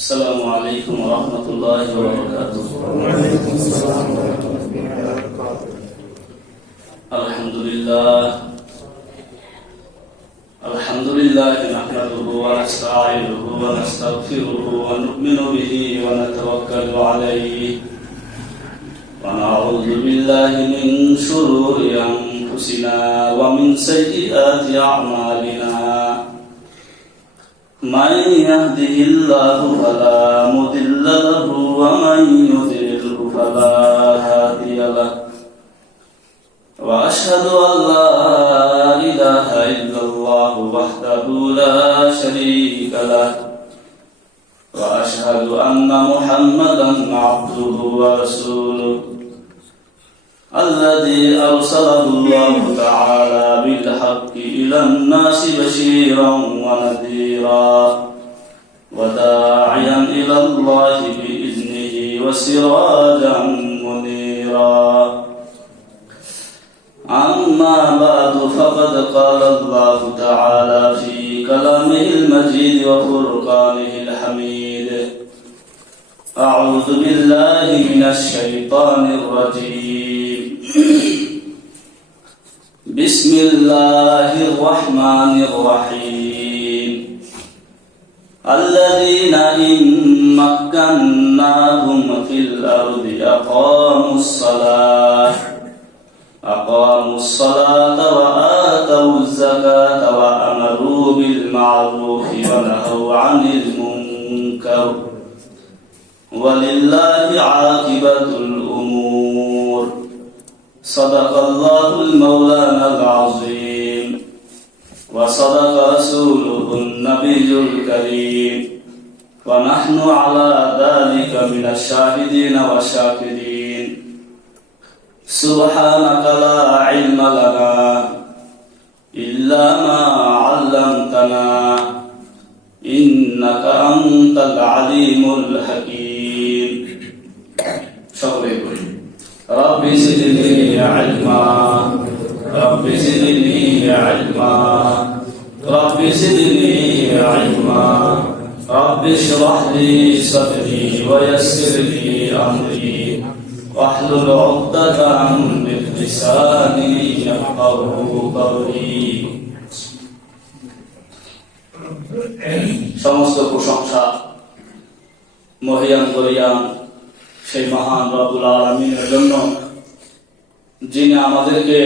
السلام عليكم ورحمة الله وبركاته. الحمد لله نحمده ونستعينه ونستغفره ونؤمن به ونتوكل عليه ونعوذ بالله من شرور أنفسنا ومن سيئات أعمالنا. من يهده الله فلا مضل له ومن يضلله فلا هادي له وأشهد أن لا إله إلا الله وحده لا شريك له وأشهد أن محمدا عبده ورسوله الذي أرسله الله تعالى بالحق إلى الناس بشيرا ونذيرا وداعيا إلى الله بإذنه وسراجا منيرا. أما بعد فقد قال الله تعالى في كلامه المجيد وفرقانه الحميد: أعوذ بالله من الشيطان الرجيم. بسم الله الرحمن الرحيم. الذين إن مكناهم في الأرض أقاموا الصلاة وآتوا الزكاة وأمروا بالمعروف ونهوا عن المنكر ولله عاقبة الأمور. صدق الله المولانا العظيم وصدق رسوله النبي الكريم ونحن على ذلك من الشاهدين والشاكرين. سبحانك لا علم لنا إلا ما علمتنا إنك أنت العليم الحكيم. رب زدني علما رب زدني علما رب زدني علما رب اشرح لي صدري ويسر لي أمري واحلل عقدة من لساني يفقهوا قولي. সমস্ত প্রশংসা মহিয়ান গরিয়ান সেই মহান রব্বুল আলামিনের জন্য, যিনি আমাদেরকে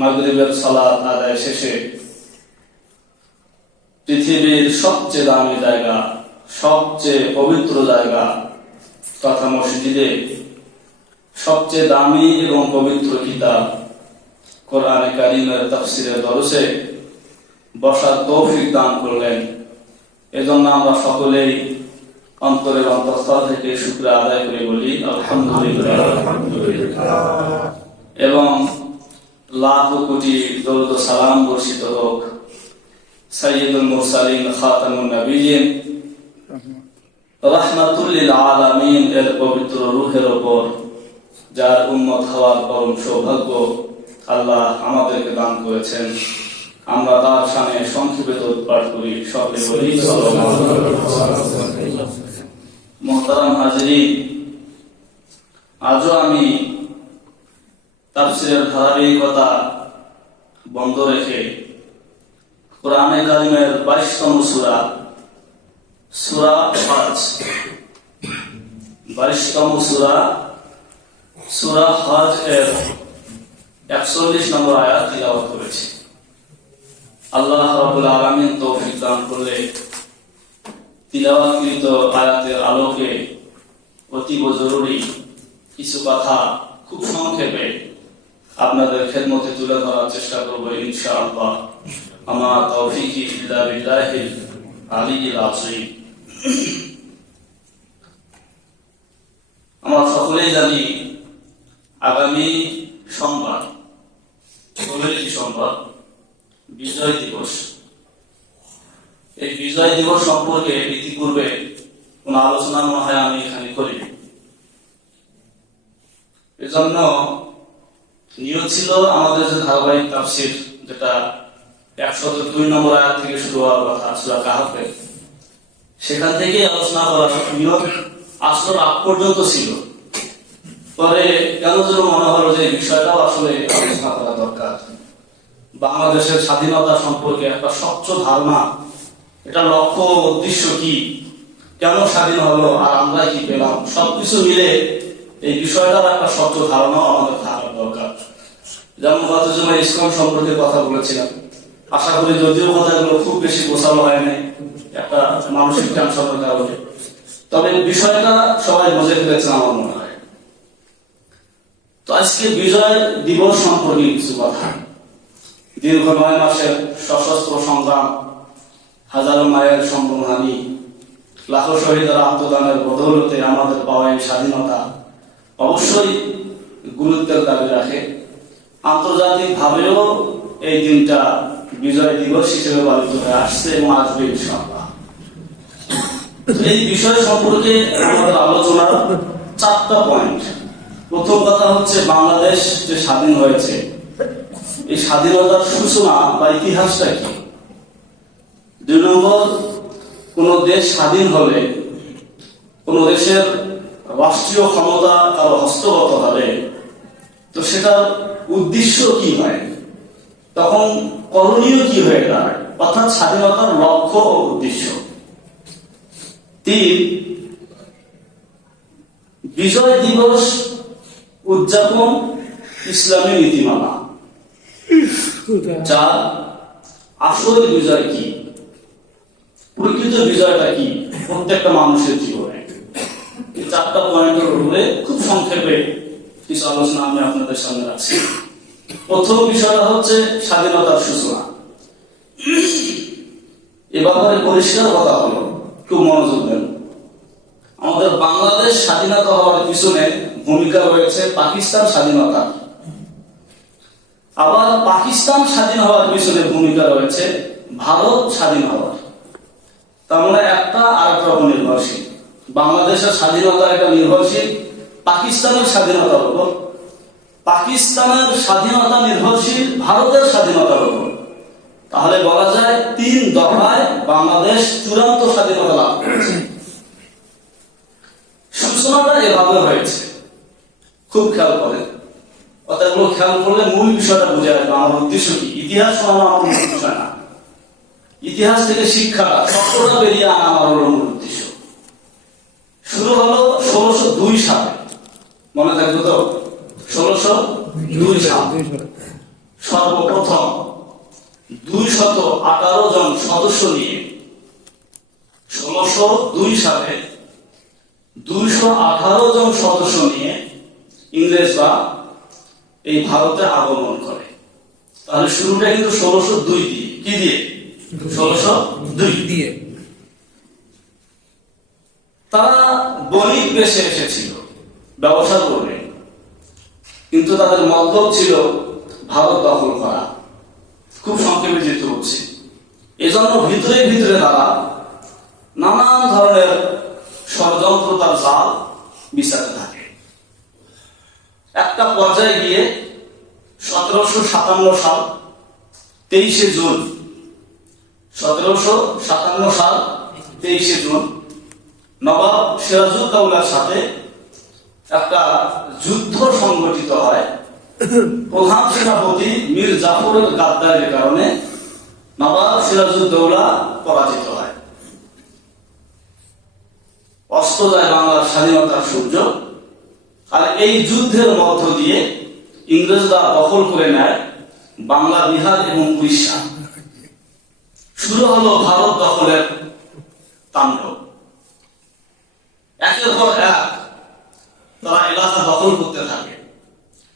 মাগরিবের সালাত আদায় শেষে পৃথিবীর সবচেয়ে দামি জায়গা, সবচেয়ে পবিত্র জায়গা তথা মসজিদে সবচেয়ে দামি এবং পবিত্র কিতাব কোরআনে কারীমের তাফসীরের দরসে বসার তৌফিক দান করলেন। এজন্য আমরা সকলেই অন্তরের অন্তঃস্থল থেকে শুকর আদায় করে বলি আলহামদুলিল্লাহ। এবং লাখ কোটি দরুদ ও সালাম বর্ষিত হোক সাইয়্যিদুল মুরসালিন খাতামুন নবিয়্যিন রাহমাতুল লিল আলামিন এর পবিত্র রূহের উপর, যার উম্মত হওয়ার পরম সৌভাগ্য আল্লাহ আমাদেরকে দান করেছেন। আমরা তার শানে সংক্ষেপে পাঠ করি, সকলে বলি মুহতারাম হাজিরিন, আজও আমি তাফসীরের ধারাবাহিকতা বন্ধ রেখে কোরআনে কারীমের 22তম সূরা সূরা হজ 22তম সূরা হজ এর 41 নম্বর আয়াত তিলাওয়াত করেছি। আল্লাহ রাব্বুল আলামিন তৌফিক দান করলে তিলাওয়াতকৃত আয়াতের আলোকে অতীব জরুরি কিছু কথা খুব সংক্ষেপে আপনাদের খেদমতে তুলে ধরার চেষ্টা করব ইনশাআল্লাহ। আমার তৌফিক ইল্লা বিল্লাহিল আলিয়্যিল আযীম। আমরা সকলেই জানি আগামী সোমবার, সোমবার বিজয় দিবস। এই বিজয় দিবস সম্পর্কে ইতিপূর্বে কোন আলোচনা মনে হয় আমি এখানে করি। এজন্য নিয়ত ছিল আমাদের যে ধারাবাহিক তাফসীর, যেটা 102 নম্বর আয়াত থেকে শুরু হওয়ার কথা সূরা কাহফে, সেখান থেকে আলোচনা করা নিয়ম আসর আগ পর্যন্ত ছিল। পরে কেন যেন মনে হলো যে বিষয়টাও আসলে আলোচনা করা দরকার। বাংলাদেশের স্বাধীনতা সম্পর্কে একটা স্বচ্ছ ধারণা, এটা লক্ষ্য উদ্দেশ্য কি, কেন স্বাধীন হলো আর আমরা কি পেলাম, সবকিছু মিলে এই বিষয়টার একটা স্বচ্ছ ধারণাও আমাদের থাকা দরকার। যেমন গত সময় ইসকন সম্পর্কে কথা বলেছিলাম, আশা করি যদিও কথাগুলো খুব বেশি গোছানো হয় নাই একটা মানসিক টেনশনের কারণে, তবে বিষয়টা সবাই বুঝে ফেলেছেন আমার মনে হয়। তো আজকে বিজয় দিবস সম্পর্কে কিছু কথা। দীর্ঘ 9 মাসের সশস্ত্র সংগ্রাম, হাজারো মায়ের সম্মানহানি, লাখো শহীদের আত্মদানের বদৌলতে আমাদের পাওয়া এই স্বাধীনতা অবশ্যই গুরুত্বের দাবি রাখে। আন্তর্জাতিক ভাবেও এই দিনটা বিজয় দিবস হিসেবে পালিত হয়ে আসছে এবং আসবে ইনশাআল্লাহ। এই বিষয় সম্পর্কে আমাদের আলোচনার 4টা পয়েন্ট। প্রথম কথা হচ্ছে বাংলাদেশ যে স্বাধীন হয়েছে, এই স্বাধীনতার সূচনা বা ইতিহাসটা কি। 2 নম্বর, কোন দেশ স্বাধীন হলে, কোন দেশের রাষ্ট্রীয় ক্ষমতা কারো হস্তগত হলে, তো সেটার উদ্দেশ্য কি হয়, তখন করণীয় কি হয়ে দাঁড়ায়, অর্থাৎ স্বাধীনতার লক্ষ্য ও উদ্দেশ্য। 3, বিজয় দিবস উদযাপন ইসলামী নীতিমালা। 4, আসল বিজয় কি, প্রকৃত বিজয়টা কি প্রত্যেকটা মানুষের জীবনে। এই 4টা পয়েন্টের উপরে খুব সংক্ষেপে কিছু আলোচনা আমি আপনাদের সামনে রাখছি। প্রথম বিষয়টা হচ্ছে স্বাধীনতার সূচনা। এ ব্যাপারে পরিষ্কার কথা হলো, খুব মনোযোগ দেন। আমাদের বাংলাদেশ স্বাধীনতা হওয়ার পিছনে ভূমিকা রয়েছে পাকিস্তান স্বাধীনতা, আবার পাকিস্তান স্বাধীন হওয়ার পিছনে ভূমিকা রয়েছে ভারত স্বাধীন হওয়ার। তার মানে একটা আর একটা উপর নির্ভরশীল। বাংলাদেশের স্বাধীনতা এটা নির্ভরশীল পাকিস্তানের স্বাধীনতার উপর, পাকিস্তানের স্বাধীনতা নির্ভরশীল ভারতের স্বাধীনতার উপর। তাহলে বলা যায় 3 দফায় বাংলাদেশ চূড়ান্ত স্বাধীনতা লাভ করেছে। সূচনাটা এভাবে হয়েছে, খুব খেয়াল করেন। কথাগুলো খেয়াল করলে মূল বিষয়টা বুঝে আসবে আমার উদ্দেশ্য কি। ইতিহাস শোনানো আমার মূল বিষয় না, ইতিহাস থেকে শিক্ষাটা সবটা বেরিয়ে আনা আমার হলো মূল উদ্দেশ্য। শুরু হলো 1602 সালে, মনে থাকবে তো, 1602 সালে সর্বপ্রথম 218 জন সদস্য নিয়ে 1602 সালে 218 জন সদস্য নিয়ে ইংরেজরা এই ভারতে আগমন করে। তাহলে শুরুটা কিন্তু 1602 দিয়ে, কি দিয়ে? 1602 দিয়ে। তারা বণিক বেশে এসেছিল, ব্যবসা করবে, কিন্তু তাদের মতলব ছিল ভারত দখল করা। খুব সংক্ষেপে যেতে হচ্ছে, এজন্য ভিতরে ভিতরে তারা নানান ধরনের ষড়যন্ত্রতার জাল বিছাতে থাকে। একটা পর্যায়ে গিয়ে 1757 সাল 23শে জুন 1757 সাল 23শে জুন নবাব সিরাজউদ্দৌলার সাথে একটা যুদ্ধ সংগঠিত হয়। প্রধান সেনাপতি মীর জাফরের গাদ্দারির কারণে নবাব সিরাজউদ্দৌলা পরাজিত হয়। অস্ত যায় বাংলার স্বাধীনতার সূর্য। আর এই যুদ্ধের মধ্য দিয়ে ইংরেজরা দখল করে নেয় বাংলা, বিহার এবং উড়িষ্যা। শুরু হলো ভারত দখলের তাণ্ডব। একের পর এক তারা এলাকা দখল করতে থাকে।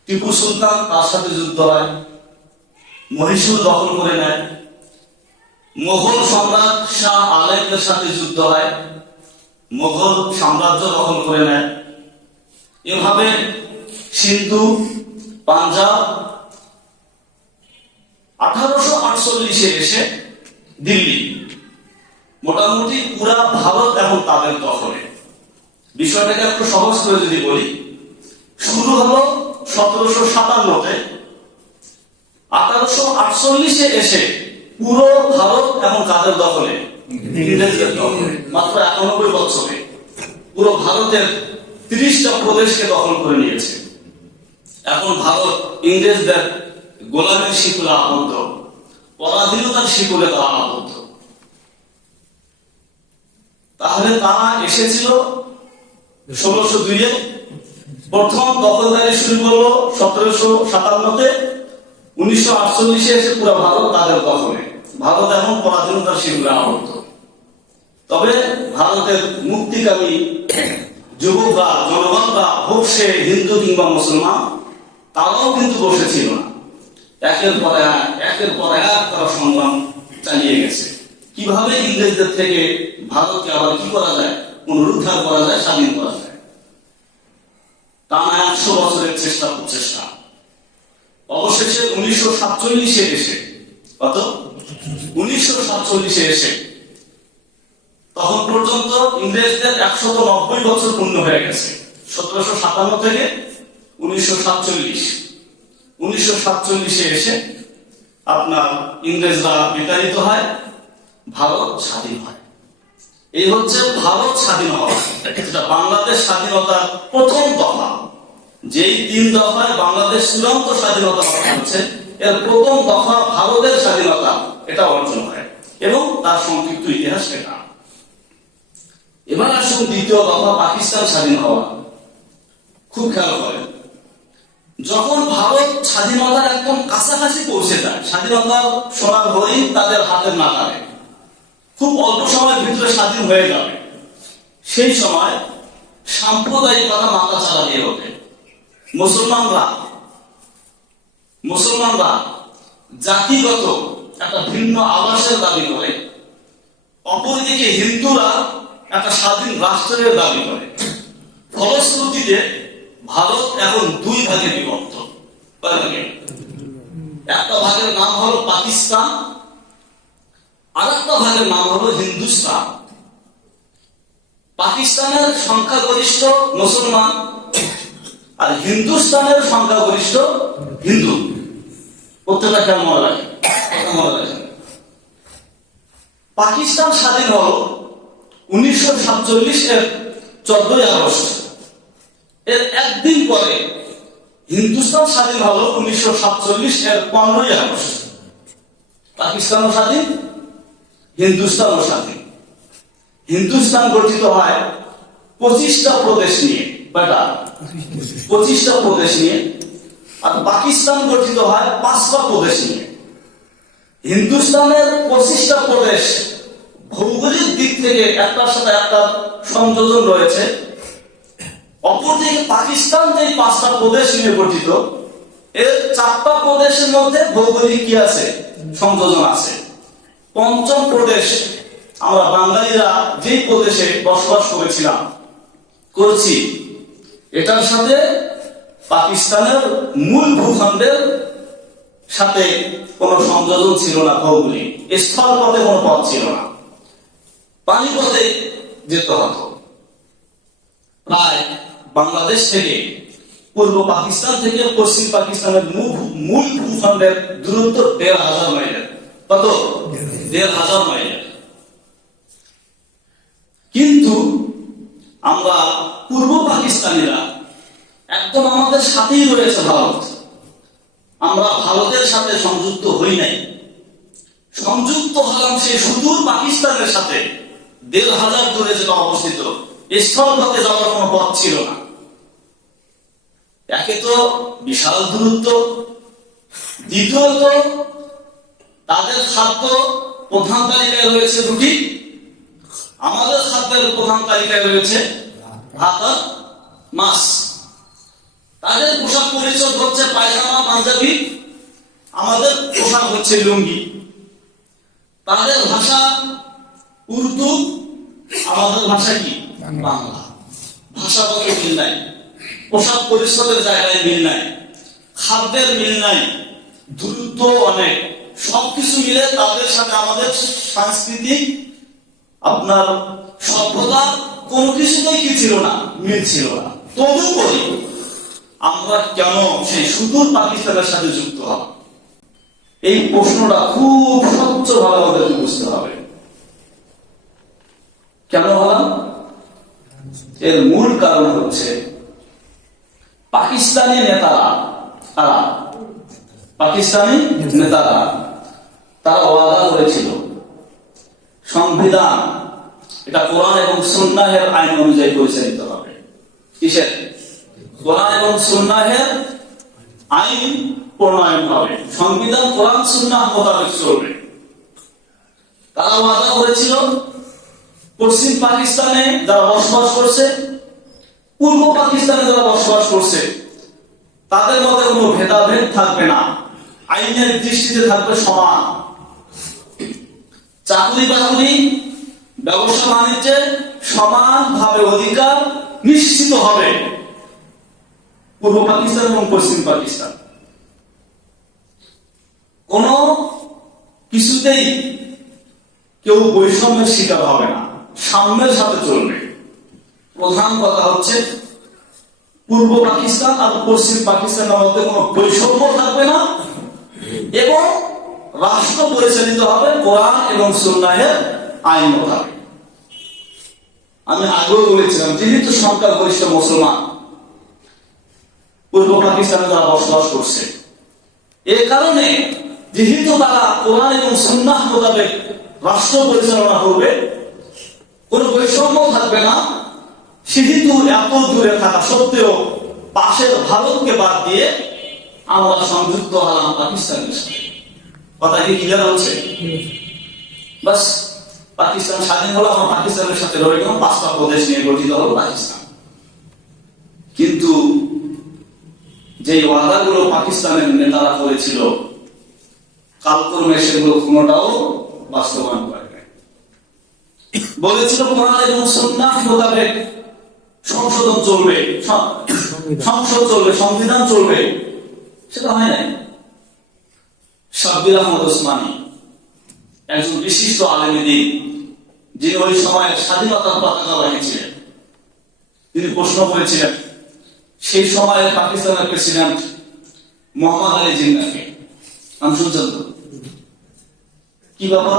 টিপু সুলতান, তার সাথে যুদ্ধ হয়, মহীশূর দখল করে নেয়। মোগল সম্রাট শাহ আলমের সাথে যুদ্ধ হয়, মোগল সাম্রাজ্য দখল করে নেয়। এভাবে সিন্ধু, পাঞ্জাব 1848-এ এসে দিল্লি, মোটামুটি পুরা ভারত এখন তাদের দখলে। বিষয়টাকে একটু সহজ করে যদি বলি, শুরু হলো 1757-তে, 1848-এ এসে পুরো ভারত এখন কাদের দখলে? ইংরেজদের দখলে। মাত্র 91 বছরে পুরো ভারতের 30টা প্রদেশকে দখল করে নিয়েছে। এখন ভারত ইংরেজদের গোলামের শিকলে আবদ্ধ, পরাধীনতার শিকলে তারা আবদ্ধ। তাহলে তারা এসেছিল 1602-এ, প্রথম দখলদারি শুরু করলো 1757-তে, 1948-এ এসে পুরো ভারত তাদের দখলে। ভারত এখন পরাধীনতার শিকলে আবদ্ধ। তবে ভারতের মুক্তিকামী যুবকরা, জনগণরা, হোক সে হিন্দু কিংবা মুসলমান, তারাও কিন্তু বসেছিল না। একের পর এক তারা সংগ্রাম চালিয়ে গেছে। কিভাবে ইংরেজদের থেকে ভারতকে আবার কি করা যায়, পুনরুদ্ধার করা যায়, স্বাধীন করা যায়। টানা 100 বছরের প্রচেষ্টা অবশেষে 1947-এ এসে, কত 1947-এ এসে, তখন পর্যন্ত ইংরেজদের 190 বছর পূর্ণ হয়ে গেছে। 1757 থেকে 1947-এ এসে আপনার ইংরেজরা বিতাড়িত হয়, ভারত স্বাধীন হয়। এই হচ্ছে ভারত স্বাধীন হওয়া, যেটা বাংলাদেশ স্বাধীনতার প্রথম দফা। যেই 3 দফায় বাংলাদেশ চূড়ান্ত স্বাধীনতা হচ্ছে, এর প্রথম দফা ভারতের স্বাধীনতা এটা অর্জন হয় এবং তার সংক্ষিপ্ত ইতিহাস এটা। এবার আসুন দ্বিতীয় দফা, পাকিস্তান স্বাধীন হওয়া। খুব খেয়াল করেন, যখন ভারত স্বাধীনতার একদম কাছাকাছি পৌঁছে যায়, স্বাধীনতার সোনার হরিণ তাদের হাতের নাগালে, খুব অল্প সময়ের ভিতরে স্বাধীন হয়ে যাবে, সেই সময় সাম্প্রদায়িকতা মাথা চালা দিয়ে ওঠে। মুসলমানরা জাতিগত একটা ভিন্ন আবাসের দাবি করে, অপরদিকে হিন্দুরা একটা স্বাধীন রাষ্ট্রের দাবি করে। ফলশ্রুতিতে ভারত এখন 2 ভাগে বিভক্ত। একটা ভাগের নাম হলো পাকিস্তান, আর একটা ভাগের নাম হলো হিন্দুস্তান। পাকিস্তানের সংখ্যাগরিষ্ঠ মুসলমান আর হিন্দুস্তানের সংখ্যাগরিষ্ঠ হিন্দু। প্রত্যেকটা খেয়াল মনে রাখেন। পাকিস্তান স্বাধীন হলো 1947-এর 14ই আগস্ট। এর একদিন পরে হিন্দুস্তান স্বাধীন হলো 1947-এর 15ই আগস্ট। পাকিস্তানও স্বাধীন, হিন্দুস্তানও স্বাধীন। হিন্দুস্তান গঠিত হয় 25টা প্রদেশ নিয়ে, 25টা প্রদেশ নিয়ে, আর পাকিস্তান গঠিত হয় 5টা প্রদেশ নিয়ে। হিন্দুস্তানের 25টা প্রদেশ ভৌগোলিক দিক থেকে একটার সাথে একটা সংযোজন রয়েছে। অপরদিকে পাকিস্তান যে 5টা প্রদেশ নিয়ে গঠিত, এর 4টা প্রদেশের মধ্যে ভৌগোলিক কি আছে, সংযোজন আছে। পঞ্চম প্রদেশ, আমরা বাঙালিরা যে প্রদেশে বসবাস করছি, এটার সাথে পাকিস্তানের মূল ভূখণ্ডের সাথে কোনো সংযোজন ছিল না। ভৌগোলিক স্থলপথে কোনো পথ ছিল না, পানিপথে যেতে হতো। প্রায় বাংলাদেশ থেকে, পূর্ব পাকিস্তান থেকে পশ্চিম পাকিস্তানের মূল ভূখণ্ডের দূরত্ব 1500 মাইলের। কত? 1500 মাইলের। কিন্তু আমরা পূর্ব পাকিস্তানিরা একদম আমাদের সাথেই রয়েছে ভারত। আমরা ভারতের সাথে সংযুক্ত হই নাই, সংযুক্ত হলাম সেই সুদূর পাকিস্তানের সাথে। 1500 দূরে যেটা অবস্থিত, স্থলপথে যাওয়ার কোনো পথ ছিল না। একে তো বিশাল দূরত্ব, দ্বিতীয়ত তাদের খাদ্য প্রধান তালিকায় রয়েছে রুটি, আমাদের খাদ্যের প্রধান তালিকায় রয়েছে ভাত আর মাছ। তাদের পোশাক পরিচ্ছদ হচ্ছে পায়জামা পাঞ্জাবি, আমাদের পোশাক হচ্ছে লুঙ্গি। তাদের ভাষা উর্দু, আমাদের ভাষা কি বাংলা। ভাষাগত মিল নাই, পোশাক পরিচ্ছদের জায়গায় মিল নাই, খাদ্যের মিল নাই, দূরত্ব অনেক। সবকিছু মিলে তাদের সাথে আমাদের সাংস্কৃতিক আপনার সভ্যতা কোনো কিছুতেই কি ছিল না, মিল ছিল না। তদুপরি আমরা কেন সেই সুদূর পাকিস্তানের সাথে যুক্ত হব, এই প্রশ্নটা খুব স্বচ্ছভাবে আমাদেরকে বুঝতে হবে। এর মূল কারণ হচ্ছে পাকিস্তানি নেতারা তারা ওয়াদা করেছিল সংবিধান এটা কোরআন এবং সুন্নাহের আইন অনুযায়ী পরিচালিত হবে। কিসের? কোরআন এবং সুন্নাহের আইন প্রণয়ন হবে, সংবিধান কোরআন সুন্নাহ মোতাবেক চলবে। তারা ওয়াদা করেছিল পশ্চিম পাকিস্তানে যারা বসবাস করছে, পূর্ব পাকিস্তানে যারা বসবাস করছে, তাদের মধ্যে কোনো ভেদাভেদ থাকবে না, আইনের দৃষ্টিতে থাকবে সমান। চাকরি বাকরি, ব্যবসা বাণিজ্যে সমানভাবে অধিকার নিশ্চিত হবে পূর্ব পাকিস্তান এবং পশ্চিম পাকিস্তান। কোন কিছুতেই কেউ বৈষম্যের শিকার হবে না, সাম্যের সাথে চলবে। প্রধান কথা হচ্ছে পূর্ব পাকিস্তান আর পশ্চিম পাকিস্তানের মধ্যে কোনো বৈষম্য থাকবে না এবং রাষ্ট্র পরিচালিত হবে কোরআন এবং সুন্নাহের আইন মোতাবেক। আমি আগেও বলেছিলাম, যেহেতু সংখ্যাগরিষ্ঠ মুসলমান পূর্ব পাকিস্তানে যারা বসবাস করছে, এ কারণে যেহেতু তারা কোরআন এবং সুন্নাহ মোতাবেক রাষ্ট্র পরিচালনা করবে, কোন বৈষম্য থাকবে না, সেহেতু এত দূরে থাকা সত্ত্বেও পাশের ভারতকে বাদ দিয়ে আমরা সংযুক্ত হলাম পাকিস্তানের সাথে। কথা কি ক্লিয়ার হচ্ছে? বাস, পাকিস্তান স্বাধীন হলো, আমরা পাকিস্তানের সাথে রয়ে গেলাম, 5টা প্রদেশ নিয়ে গঠিত হলো পাকিস্তান। কিন্তু যে ওয়াদাগুলো পাকিস্তানের নেতারা করেছিল, কালক্রমে সেগুলো কোনোটাও বাস্তবায়ন করে নাই। বলেছিল কোরআন এবং সুন্নাহ মোতাবেক সংশোধন চলবে, সংসদ চলবে, সংবিধান চলবে, সেটা হয় নাই। শাব্বির আহমদ ওসমানী একজন বিশিষ্ট আলেমে দ্বীন, যিনি ওই সময় স্বাধীনতার পতাকা বাহিয়েছিলেন, তিনি প্রশ্ন করেছিলেন সেই সময়ের পাকিস্তানের প্রেসিডেন্ট মোহাম্মদ আলী জিন্নাহকে, আমি শুনছেন তো, কি বাবা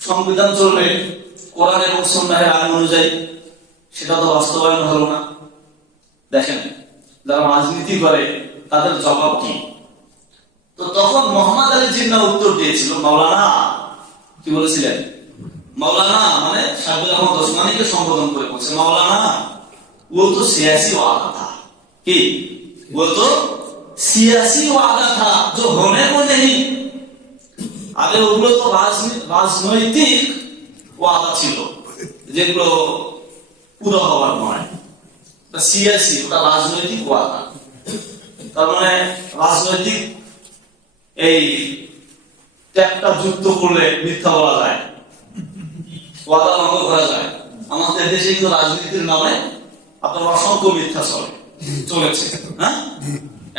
সংবিধান চলবে কোরআন এবং সুন্নাহের আইন অনুযায়ী, সেটা তো বাস্তবায়ন হলো না। দেখেন, যারা রাজনীতি করে তাদের জবাব কি? তো তখন মোহাম্মদ আলী জিন্নাহ উত্তর দিয়েছিল, মাওলানা, কি বলেছিলেন? মাওলানা মানে শাব্বির আহমদ ওসমানীকে সম্বোধন করে বলছে, মাওলানা वो तो सियासी वादा था। कि वो तो सियासी वादा था जो होने को नहीं। আগে ওগুলো তো রাজনৈতিক ওয়াদা ছিল, যেগুলো পুরো হওয়ার নয়। সিয়াসি, ওটা রাজনৈতিক ওয়াদা। তার মানে রাজনৈতিক এই ট্যাগটা যুক্ত করলে মিথ্যা বলা যায়, ওয়াদা ভঙ্গ করা যায়। আমাদের দেশে কিন্তু রাজনীতির নামে আপনার অসংখ্য মিথ্যা চলেছে, হ্যাঁ,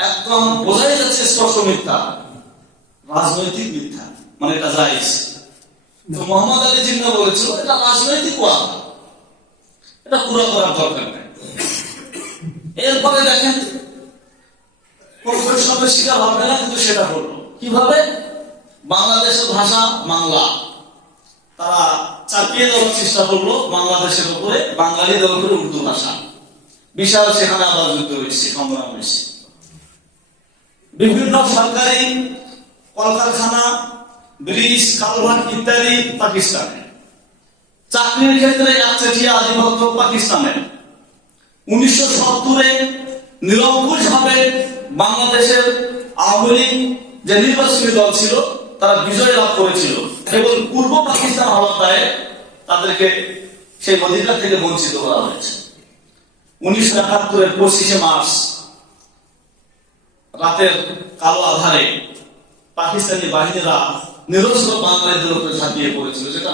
একদম বোঝাই যাচ্ছে স্পষ্ট মিথ্যা, রাজনৈতিক মিথ্যা, মানে এটা জায়েজ। তো মোহাম্মদ আলী জিন্নাহ বলেছিল এটা রাজনৈতিক ওয়াদা, এটা পুরো করার দরকার নেই। এরপরে দেখেন কোন বৈষম্যের শিকার হবে না, কিন্তু সেটা হলো কিভাবে? বাংলাদেশের ভাষা বাংলা, তারা চাপিয়ে দেওয়ার চেষ্টা করলো বাংলাদেশের উপরে, বাঙালিদের উপরে উর্দু ভাষা। বিশাল সেখানে আবার যুদ্ধ হয়েছে, সংগ্রাম হয়েছে। বিভিন্ন সরকারি কলকারখানা, ব্রিজ, কালভার্ট ইত্যাদি পাকিস্তানে। চাকরির ক্ষেত্রে একচেটিয়া আধিপত্য পাকিস্তানের। 1970-এ নিরঙ্কুশ ভাবে বাংলাদেশের আওয়ামী লীগ যে নির্বাচনী দল ছিল তারা বিজয় লাভ করেছিল, কেবল পূর্ব পাকিস্তান হওয়ার দায়ে তাদেরকে সেই অধিকার থেকে বঞ্চিত করা হয়েছে। 1971-এর 25শে মার্চ রাতের কালো আধারে পাকিস্তানি বাহিনীরা নিরস্ত্র বাঙালিদের উপরে ঝাঁপিয়ে পড়েছিল, যেটা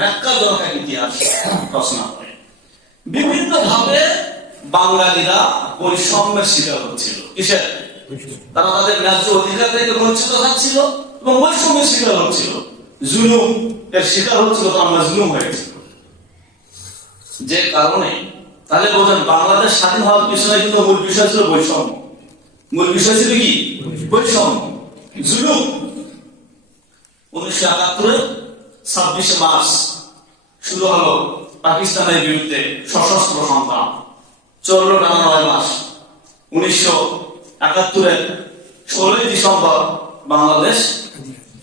ন্যাক্কারজনক এক ইতিহাস রচনা করে। বিভিন্ন ভাবে বাঙালিরা বৈষম্যের শিকার হচ্ছিল। কিসের? তারা তাদের ন্যায্য অধিকার থেকে বঞ্চিত থাকছিল এবং বৈষম্যের শিকার হচ্ছিল, জুলুম এর শিকার হচ্ছিল, তো আমরা জুলুম হয়েছিল। যে কারণে তাহলে বোঝেন বাংলাদেশ স্বাধীন হওয়ার পিছনে কিন্তু মূল বিষয় ছিল বৈষম্য। মূল বিষয় ছিল কি? বৈষম্য, জুলুম। 1971-এর 26শে মার্চ শুরু হলো পাকিস্তানের বিরুদ্ধে সশস্ত্র সংগ্রাম চলল টানা 9 মাস। 1971-এর 16ই ডিসেম্বর বাংলাদেশ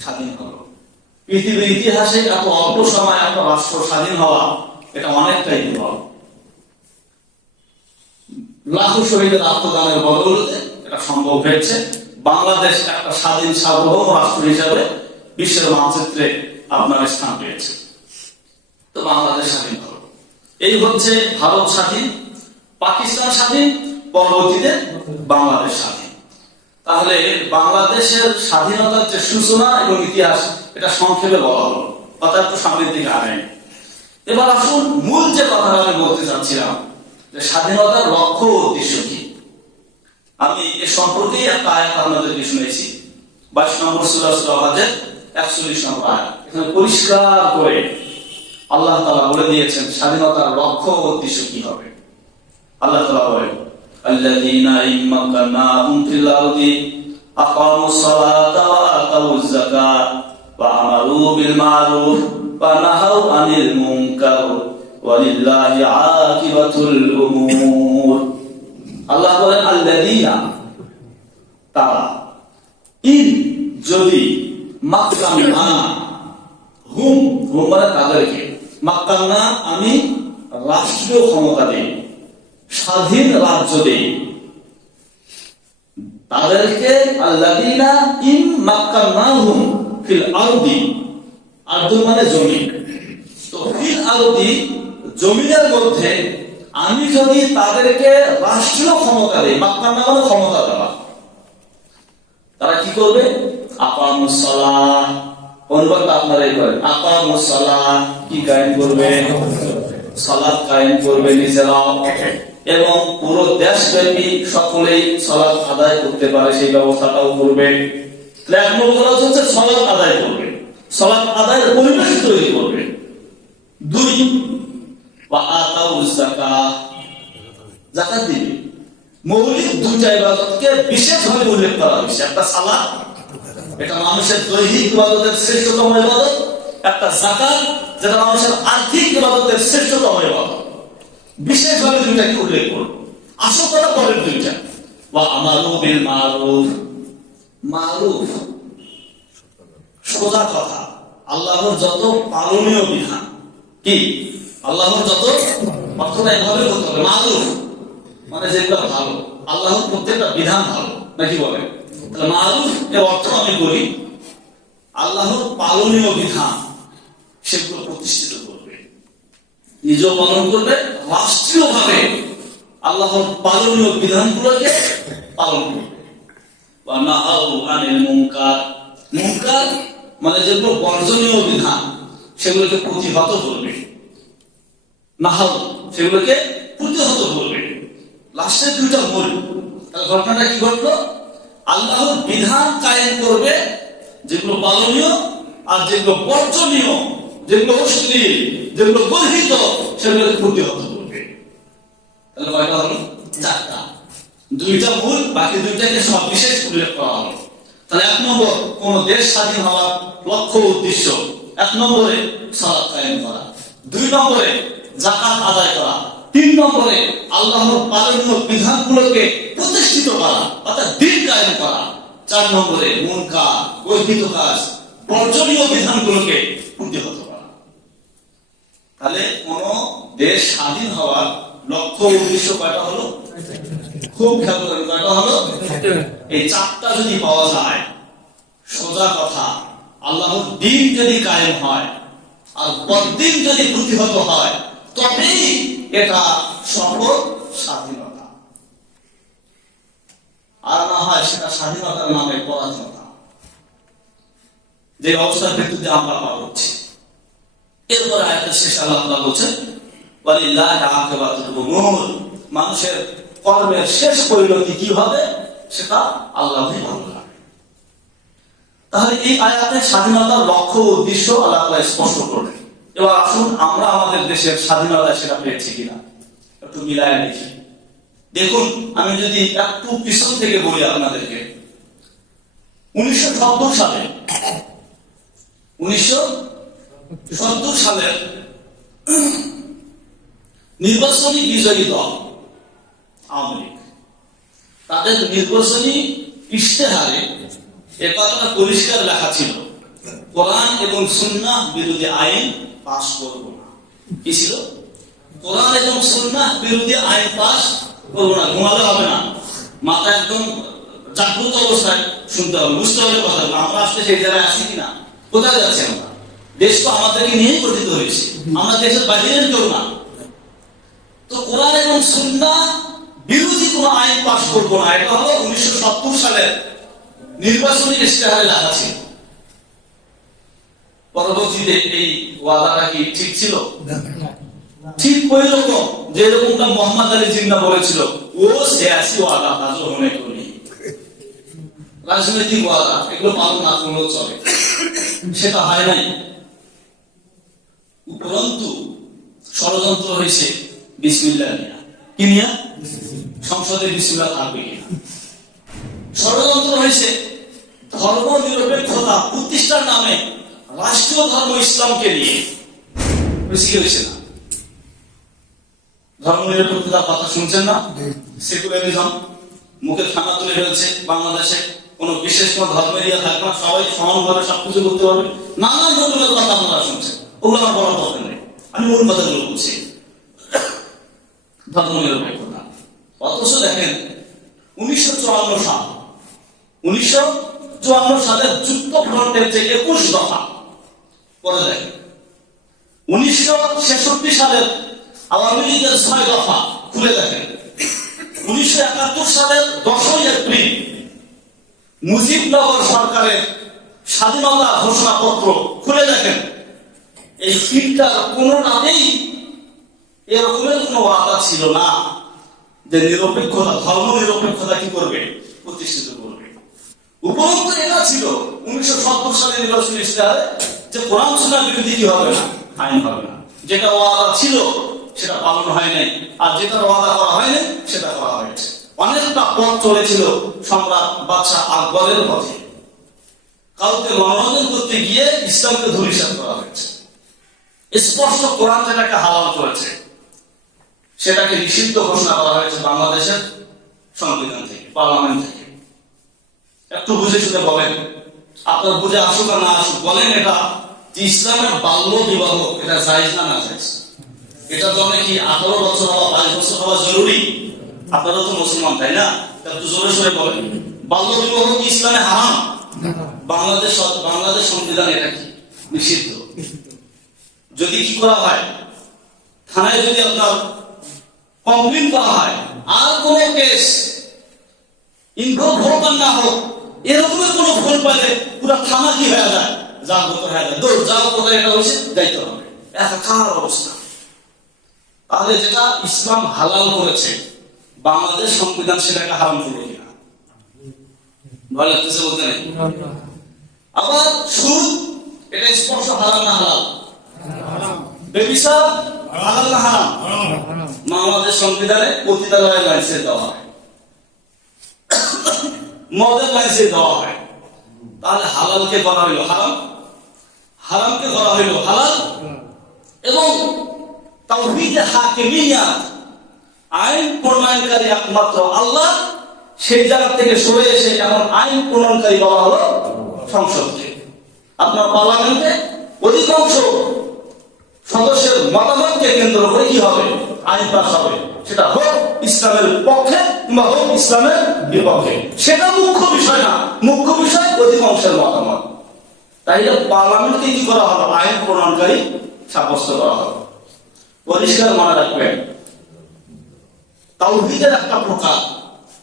স্বাধীন হলো। পৃথিবীর ইতিহাসে এত অল্প সময় একটা রাষ্ট্র স্বাধীন হওয়া, এটা অনেকটাই দুর্লভ। লাখো শহীদের আত্মদানের বদৌলতে এটা সম্ভব হয়েছে। বাংলাদেশ একটা স্বাধীন সার্বভৌম রাষ্ট্র হিসাবে বিশ্বের মানচিত্রে আপনার স্থান পেয়েছে। তো বাংলাদেশ স্বাধীন হলো, এই হচ্ছে ভারত স্বাধীন, পাকিস্তান স্বাধীন, পরবর্তীতে বাংলাদেশ স্বাধীন। তাহলে বাংলাদেশের স্বাধীনতার যে সূচনা এবং ইতিহাস, এটা সংক্ষেপে বলা হলো, কথা একটু সামনের দিকে আগাই। এবার আসুন মূল যে কথাটা আমি বলতে চাচ্ছিলাম, যে স্বাধীনতার লক্ষ্য ও উদ্দেশ্য কি। আমি এ সম্পর্কে একটা আয়াত আপনাদেরকে শুনেছি, 22 নম্বর সূরা সূরা হজের 41 নম্বর আয়াত। এখানে পরিষ্কার করে আল্লাহ তাআলা বলে দিয়েছেন স্বাধীনতার লক্ষ্য ও উদ্দেশ্য কি হবে। আল্লাহ তাআলা বলেন, আল্লাযীনা ইম্মাকানাহুম ফিল আরদি আকামুস সালাতা ওয়া আতাউয যাকাত ওয়া আমারু বিল মারুফ ওয়া নাহাউ আনিল মুনকার ওয়ালিল্লাহি আকিবাতুল উমুর। আল্লাহ বলেন আল্লাযীনা, তারা, ইন যদি, মাক্কান্না হুম, হুম মানে তাদেরকে, মাক্কান্না আমি রাষ্ট্রীয় ক্ষমতা দেই, স্বাধীন রাজ্য দেই তাদেরকে। আল্লাযীনা ইন মাক্কান্নাহুম ফিল আরদি, আরদ মানে জমি, তো ফিল আরদি জমিনের মধ্যে আমি যদি তাদেরকে রাষ্ট্রীয় ক্ষমতা দেই, মাক্কান্না মানে ক্ষমতা দেওয়া, তারা কি করবে? আকামুস সালাহ, অনুবাদ আপনারাই করেন, আকামুস সালাহ কি কায়েম করবে? সালাত কায়েম করবে নিজেরাও, এবং পুরো দেশব্যাপী সকলেই সালাত আদায় করতে পারে সেই ব্যবস্থাটাও করবে। এক নম্বর হচ্ছে সালাত আদায় করবে, সালাত আদায়ের পরিবেশ তৈরি করবে। 2 ওয়া আতাউয যাকাত, যাকাত দিবে। মৌলিক 2টা ইবাদতকে বিশেষভাবে উল্লেখ করা হয়েছে, একটা সালাত, এটা মানুষের দৈহিক ইবাদতের শ্রেষ্ঠতম ইবাদত, একটা যাকাত যেটা মানুষের আর্থিক ইবাদতের শ্রেষ্ঠতম ইবাদত। বিশেষভাবে 2টাকে উল্লেখ করব। আসল কথা পরের 2টা, ওয়া আমারু বিল মারুফ, মারুফ সোজা কথা, আল্লাহর যত পালনীয় বিধান, কি আল্লাহর যত, অর্থটা এভাবে বলতে হবে, মারুফ মানে যেগুলো ভালো, আল্লাহর প্রত্যেকটা বিধান ভালো, নাকি বলেন? তাহলে মারুফ এর অর্থ আমি বলি, আল্লাহর পালনীয় বিধান সেগুলো প্রতিষ্ঠিত করবে, নিজেও পালন করবে, রাষ্ট্রীয়ভাবে আল্লাহর পালনীয় বিধানগুলোকে পালন করবে। ওয়া নাহাউ আনিল মুনকার, মুনকার মানে যেগুলো বর্জনীয় বিধান সেগুলোকে প্রতিহত করবে, নাহাউ সেগুলোকে প্রতিহত করবে। লাস্টের 2টা মূল। তাহলে ঘটনাটা কি ঘটলো? আল্লাহর বিধান কায়েম করবে যেগুলো পালনীয়, আর যেগুলো বর্জনীয়, যেগুলো অশ্লীল, যেগুলো গর্হিত, সেগুলোকে প্রতিহত করবে। তাহলে কয়টা হলো? 4টা। 2টা মূল, বাকি 2টাকে সব বিশেষ উল্লেখ করা হলো। তাহলে 1 নম্বর কোন দেশ স্বাধীন হওয়ার লক্ষ্য উদ্দেশ্য, 1 নম্বরে সালাত কায়েম করা, 2 নম্বরে যাকাত আদায় করা, 3 নম্বরে আল্লাহর পালনীয় বিধানগুলোকে প্রতিষ্ঠিত করা অর্থাৎ দ্বীন কায়েম করা, 4 নম্বরে মুনকার গর্হিত কাজ, বর্জনীয় বিধানগুলোকে প্রতিহত করা। তাহলে কোন দেশ স্বাধীন হওয়ার লক্ষ্য উদ্দেশ্য কয়টা হলো? খুব খেয়াল করেন, কয়টা হলো? এই 4টা যদি পাওয়া যায়, সোজা কথা, আল্লাহর দ্বীন যদি কায়েম হয় আর বদ্দীন যদি প্রতিহত হয়, তবেই এটা সফল স্বাধীনতা। আর না হয় সেটা স্বাধীনতার নামে পরাধীনতা, যে অবস্থার ভিত্তিতে আমরা পার হচ্ছি। এরপরে আয়াতের শেষে আল্লাহ তাআলা বলেন, ওয়ালিল্লাহি আকিবাতুল উমুর, মানুষের কর্মের শেষ পরিণতি কি হবে সেটা আল্লাহই ভালো জানেন। তাহলে এই আয়াতে স্বাধীনতার লক্ষ্য ও উদ্দেশ্য আল্লাহ তাআলা স্পষ্ট করলেন। এবার আসুন আমরা আমাদের দেশের স্বাধীনতা সেটা পেয়েছি কিনা একটু মিলায় দেখি। দেখুন, আমি যদি একটু পিছন থেকে বলি আপনাদেরকে, 1970 সালে 1970 সালের নির্বাচনী বিজয়ী দল আওয়ামী লীগ, তাদের নির্বাচনী ইশতেহারে এ কথাটা পরিষ্কার লেখা ছিল, কোরআন এবং সুন্নাহ বিরোধী আইন পাস করব না। কি ছিল? কোরআন এবং সুন্নাহ বিরোধী আইন পাস করব না। ঘুমালে হবে না, মাথা একদম জাগ্রত অবস্থায় শুনতে হবে, বুঝতে হবে কথাগুলো। আমরা আসলে সেই জায়গায় আছি কিনা, কোথায় যাচ্ছি আমরা? দেশ তো আমাদেরকে নিয়েই গঠিত হয়েছে, আমরা দেশের বাইরের কেউ না। তো কোরআন এবং সুন্নাহ বিরোধী কোন আইন পাস করব না, এটা হলো 1970 সালের নির্বাচনী ইশতেহারে লেখা ছিল। পরবর্তীতে এই ওয়াদাটা কি ঠিক ছিল? ঠিক ওই রকম যে রকমটা মোহাম্মদ আলী জিন্নাহ বলেছিল, ও সিয়াসি ওয়াদা আজও মনে করি, রাজনৈতিক ওয়াদা এগুলো পালন না করলেও চলে, সেটা হয় নাই। উপরন্তু ষড়যন্ত্র হয়েছে বিসমিল্লাহ নিয়া। কি নিয়া? সংসদে বিসমিল্লাহ থাকবে কিনা। ষড়যন্ত্র হয়েছে ধর্ম নিরপেক্ষতা প্রতিষ্ঠার নামে রাষ্ট্রীয় ধর্ম ইসলামকে নিয়ে। বেশি হয়েছে না? ধর্ম নিরপেক্ষতার কথা শুনছেন না? সেকুলারিজম মুখে খানা তুলে ফেলছে। বাংলাদেশে কোন বিশেষ কোন ধর্মের ইয়া থাকবে না, সবাই সমানভাবে সবকিছু করতে পারবে। নানান রকমের কথা আপনারা শুনছেন, ওগুলো আমার বলার দরকার নেই, আমি মূল কথাগুলো বলছি। ধর্ম নিরপেক্ষতা, অথচ দেখেন 1954 সালের যুক্ত ফ্রন্টের যে 21 দফা পরে দেখেন, 1966 সালের আওয়ামী লীগের 6 দফা খুলে দেখেন, 1971 সালের 10ই এপ্রিল মুজিবনগর সরকারের স্বাধীনতা ঘোষণাপত্র খুলে দেখেন। এই তিনটার কোনটাতেই এরকমের কোন ওয়াদা ছিল না যে নিরপেক্ষতা, ধর্ম নিরপেক্ষতা কি করবে? প্রতিষ্ঠিত করবে। উপরন্তু এটা ছিল 1970 সালের নির্বাচনী ইশতেহারে যে কোরআন সুন্নাহ বিরোধী কি হবে না, আইন হবে না। যেটা ওয়াদা ছিল সেটা পালন হয় নাই, আর যেটা ওয়াদা করা হয়নি সেটা করা হয়েছে। অনেকটা পথ চলেছিল সম্রাট বাদশাহ আকবরের পথে। কাউকে মনোরঞ্জন করতে গিয়ে ইসলামকে ধূলিসাৎ করা হয়েছে। স্পষ্ট কোরআন যেটাকে হালাল করেছে সেটাকে নিষিদ্ধ ঘোষণা করা হয়েছে বাংলাদেশের সংবিধান থেকে, পার্লামেন্ট থেকে। একটু বুঝে শুনে বলেন, আপনার বুঝে আসুক আর না আসুক, বলেন এটা যে ইসলামের বাল্য বিবাহ এটা জায়েজ না না জায়েজ? এটার জন্য কি 18 বছর হওয়া, 22 বছর হওয়া জরুরি? আপনারা তো মুসলমান, তাই না? একটু জোরে সোরে বলেন, বাল্য বিবাহ কি ইসলামে হারাম? বাংলাদেশ সংবিধান এটা কি নিষিদ্ধ। যদি কি করা হয়, থানায় যদি আপনার কমপ্লেন করা হয়, আর কোন কেস ইনভলভ হোক আর না হোক, এরকমের কোন ফোন পাইলে পুরো থানা কি হয়ে যায়, জাগ্রত হয়ে যায়, দৌড় যাও কোথায় এটা হয়েছে যাইতে হবে, একাকার অবস্থা। তাহলে যেটা ইসলাম হালাল করেছে বাংলাদেশ সংবিধান সেটাকে হারাম করলো কিনা? ভয় লাগতেছে বলতে নেই। আবার সুদ এটা স্পষ্ট হারাম না হালাল? ব্যভিচার হালাল না হারাম? বাংলাদেশ সংবিধানে পতিতালয়ের লাইসেন্স দেওয়া হয়, মদের লাইসেন্স দেওয়া হয়। তাহলে হালালকে করা হইল হারাম, হারামকে করা হইল হালাল। এবং তাওহীদে হাকিমিয়াত, আইন প্রণয়নকারী একমাত্র আল্লাহ, সেই জায়গা থেকে সরে এসে এখন আইন প্রণয়নকারী বলা হলো সংসদকে। আপনার পার্লামেন্টে অধিকাংশ সদস্যের মতামতকে কেন্দ্র করে কি হবে, আইন পাস হবে, সেটা হোক ইসলামের পক্ষে কিংবা হোক ইসলামের বিপক্ষে, সেটা মুখ্য বিষয় না। মুখ্য বিষয় অধিকাংশের মতামত। তাই পার্লামেন্টকে কি করা হলো, আইন প্রণয়নকারী সাব্যস্ত করা হলো। পরিষ্কার মনে রাখবেন, তাওহীদের একটা প্রকার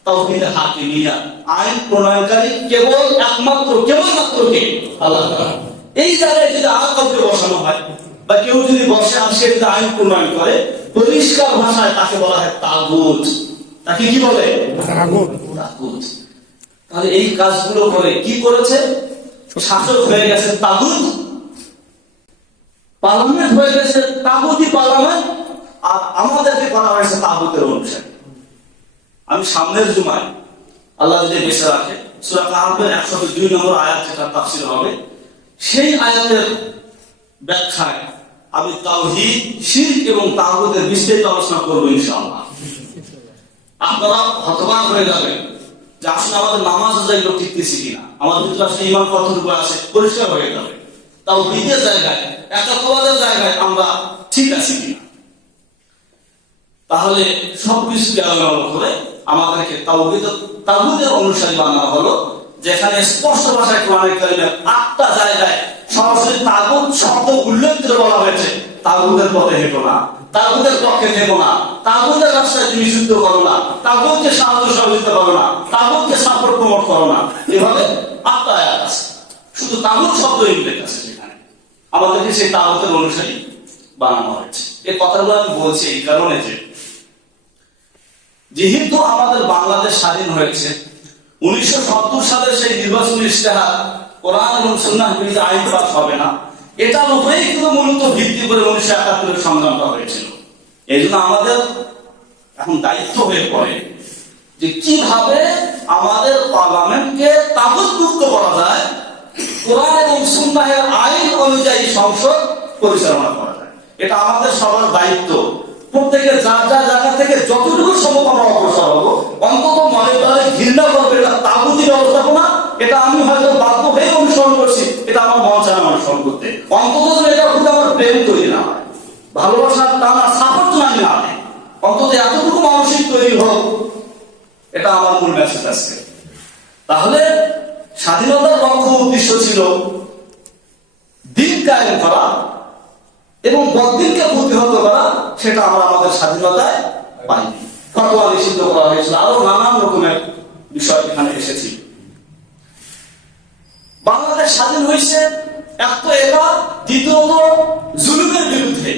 তাওহীদে হাকিমিয়া, আইন প্রণয়নকারী কেবলমাত্র কে? আল্লাহ তাআলা। এই জায়গায় যদি আর কাউকে বসানো হয় বা কেউ যদি বসে আর সে যদি আইন প্রণয়ন করে, পরিষ্কার ভাষায় তাকে বলা হয় তাগুত। তাকে কি বলে? তাগুত। তাহলে এই কাজগুলো করে কি করেছে? শাসক হয়ে গেছে তাগুত, পার্লামেন্ট হয়ে গেছে তাগুতি পার্লামেন্ট, আর আমাদেরকে করা হয়েছে তাগুতের অনুসারী। আমি সামনের জুমায় আল্লাহ যদি বেঁচে রাখে সূরা কাহফের 102 নম্বর আয়াত যেটা তাফসীর হবে, সেই আয়াতের ব্যাখ্যায় আমি তাওহীদ, শিরক এবং তাগুতের বিস্তারিত আলোচনা করবো ইনশাআল্লাহ। আপনারা হতবাক হয়ে যাবেন যে আসলে আমাদের নামাজ যেগুলো টিকতেছি কিনা, আমাদের ভিতরে আসলে ঈমান কতটুকু আছে পরিষ্কার হয়ে যাবে। তাওহীদের জায়গায়, একাত্মবাদের জায়গায় আমরা ঠিক আছি কিনা। তাহলে সবকিছুকে আলাদা করে আমাদেরকে তাগুতের অনুসারী বানানো হলো, যেখানে স্পষ্ট ভাষায় কোরআনে কারিমের 8টা জায়গায় সরাসরি তাগুত শব্দ উল্লেখ করে বলা হয়েছে, তাগুতের পথে হেঁটো না, তাগুতের পক্ষে থেকো না, তাগুতের রাস্তায় তুমি যুদ্ধ করো না, তাগুতকে সাহায্য সহযোগিতা করো না, তাগুতকে সাপোর্ট প্রমোট করো না। এভাবে 8টা আয়াত আছে, শুধু তাগুত শব্দ উল্লেখ আছে সেখানে। আমাদেরকে সেই তাগুতের অনুসারী বানানো হয়েছে। এই কথাগুলো আমি বলছি এই কারণে যেহেতু আমাদের বাংলাদেশ স্বাধীন হয়েছে 1970 সালের সেই নির্বাচনী ইশতেহার কোরআন এবং সুন্নাহ বিরোধী আইন পাস হবে না, এটার উপরেই কিন্তু মূলত ভিত্তি করে 1971 সংগ্রামটা হয়েছিল। এই জন্য আমাদের এখন দায়িত্ব হয়ে পড়ে যে কিভাবে আমাদের পার্লামেন্টকে তাগুতমুক্ত করা যায়, কোরআন এবং সুন্নাহের আইন অনুযায়ী সংসদ পরিচালনা করা যায়। এটা আমাদের সবার দায়িত্ব। প্রত্যেকের যার যার জায়গা থেকে যতটুকু সম্ভব আমরা অগ্রসর হবো, অন্তত মনে করে ঘৃণা করবে এটা তাগুতি ব্যবস্থাপনা, এটা আমি হয়তো বাধ্য হয়ে অনুসরণ করছি, এটা আমার মন চায় না অনুসরণ করতে। অন্তত এটার প্রতি আমার প্রেম তৈরি না হয়, ভালোবাসার টান আর সাপোর্ট আমি না হয়, অন্তত এতটুকু মানসিক তৈরি হোক, এটা আমার মূল মেসেজ আজকে। তাহলে স্বাধীনতার লক্ষ্য উদ্দেশ্য ছিল দিন কায়েম করা এবং বদ্দিনকে প্রতিহত করা, সেটা আমরা আমাদের স্বাধীনতায় পাইনি। ফতোয়া নিষিদ্ধ করা হয়েছিল, আরো নানান রকমের বিষয় এখানে এসেছে। বাংলাদেশ স্বাধীন হয়েছে এক তো এটা, দ্বিতীয়ত জুলুমের বিরুদ্ধে,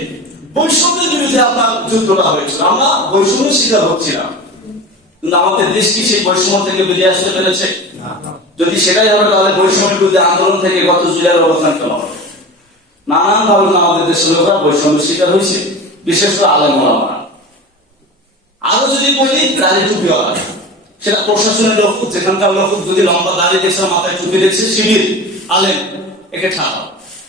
বৈষম্যের বিরুদ্ধে আপনার যুদ্ধটা হয়েছিল। আমরা বৈষম্যের শিকার হচ্ছিলাম, কিন্তু আমাদের দেশ কি সেই বৈষম্য থেকে বেরিয়ে আসতে পেরেছে? যদি সেটাই হবে তাহলে বৈষম্যের বিরুদ্ধে আন্দোলন থেকে গত জুলাইয়ের অবস্থান কেন হবে? নানান ভাবে আমাদের দেশের লোকরা বৈষম্যের শিকার হয়েছে, বিশেষ করে আলেম ওলামারা। আরো যদি বলি দাড়ি টুপি ওলা, সেটা প্রশাসনের লোক, যেখানকার লোক যদি লম্বা দাড়ি দেখছে, মাথায় টুপি দেখছে, শিবির আলেম একে ঠাড়া,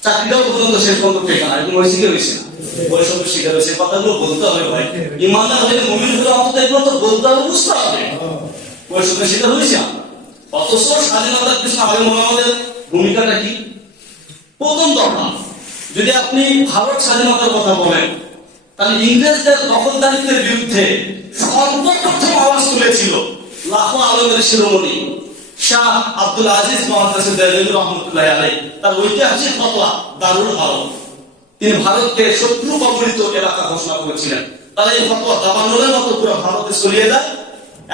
চাকরিটাও পর্যন্ত শেষ পর্যন্ত টেকা না, এরকম হয়েছে কি হয়েছে না? বৈষম্যের শিকার হয়েছে। কথাগুলো বলতে হবে ভাই, ইমানদার হলে মুমিন হলে অন্তত এগুলো তো বলতে হবে, বুঝতে হবে। বৈষম্যের শিকার হয়েছে আমরা, অথচ স্বাধীনতার পিছনে আলেম ওলামাদের ভূমিকাটা কি? প্রথম দফা যদি আপনি ভারত স্বাধীনতার কথা বলেন, তাহলে ইংরেজদের দখলদারিত্বের বিরুদ্ধে সর্বপ্রথম আওয়াজ তুলেছিল লাখো আলমের শিরোমণি শাহ আব্দুল আজিজ মুহাদ্দিস দেহলভী রহমাতুল্লাহ আলাইহি। তার ঐতিহাসিক ফতোয়া দারুল ভারত, তিনি ভারতকে শত্রু কবলিত এলাকা ঘোষণা করেছিলেন। তাহলে এই ফতোয়া দাবানলের মতো পুরো ভারতে ছড়িয়ে যায়,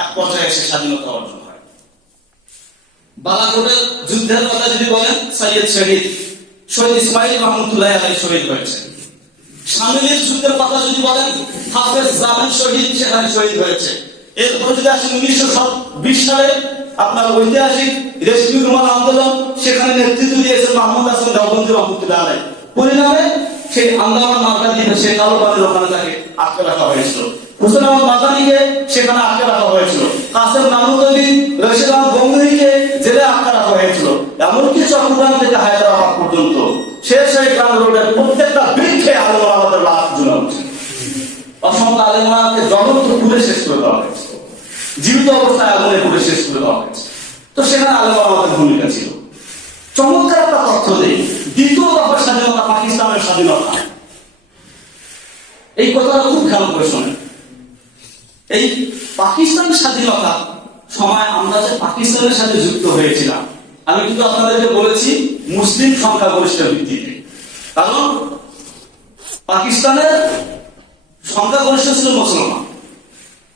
এক পর্যায়ে এসে স্বাধীনতা অর্জন হয়। বালাকোটের যুদ্ধের কথা যদি বলেন, সৈয়দ শহীদ ইসমাইল রহমতুল্লাহ আলাইহি শহীদ হয়েছে। শামিলের যুদ্ধের কথা যদি বলেন, হাফেজ জামান শহীদ সেখানে শহীদ হয়েছে। এরপর যদি আসেন 1920 সালে আপনার ঐতিহাসিক রেশমি রুমাল আন্দোলন, সেখানে নেতৃত্ব দিয়েছেন মাহমুদ হাসান দেওবন্দি রহমতুল্লাহ আলাইহি। পরিণামে সেই আন্দামান মার্কা দ্বীপে সেই কালো পানির ওখানে তাকে আটকে রাখা হয়েছিল। হুসেন আহমদ মাদানিকে সেখানে আটকে রাখা হয়েছিল। কাসেম নানুতুদ্দিন, রশিদ আহমদ গঙ্গুহিকে জেলে আটকে রাখা হয়েছিল। এমনকি চট্টগ্রাম থেকে হায়দ্রাবাদ পর্যন্ত শেষ হয়ে গ্রাম রোডের প্রত্যেকটা বৃক্ষে আলেম ওলামাদের লাশ ঝুলা হচ্ছে। অসংখ্য আলেম ওলামাকে জ্বলন্ত পুড়ে শেষ করে দেওয়া হয়েছে, জীবিত অবস্থায় আগুনে পুড়ে শেষ করে দেওয়া হয়েছে। তো সেখানে আলেম ওলামাদের ভূমিকা ছিল। চমৎকার একটা তথ্য দেই, দ্বিতীয় দফার স্বাধীনতা পাকিস্তানের স্বাধীনতা। এই কথাটা খুব খেয়াল করে শোনেন। এই পাকিস্তানের স্বাধীনতা সময় আমরা যে পাকিস্তানের সাথে যুক্ত হয়েছিলাম, আমি কিন্তু আপনাদেরকে বলেছি মুসলিম সংখ্যাগরিষ্ঠ ভিত্তিতে, কারণ পাকিস্তানের সংখ্যাগরিষ্ঠ ছিল মুসলমান।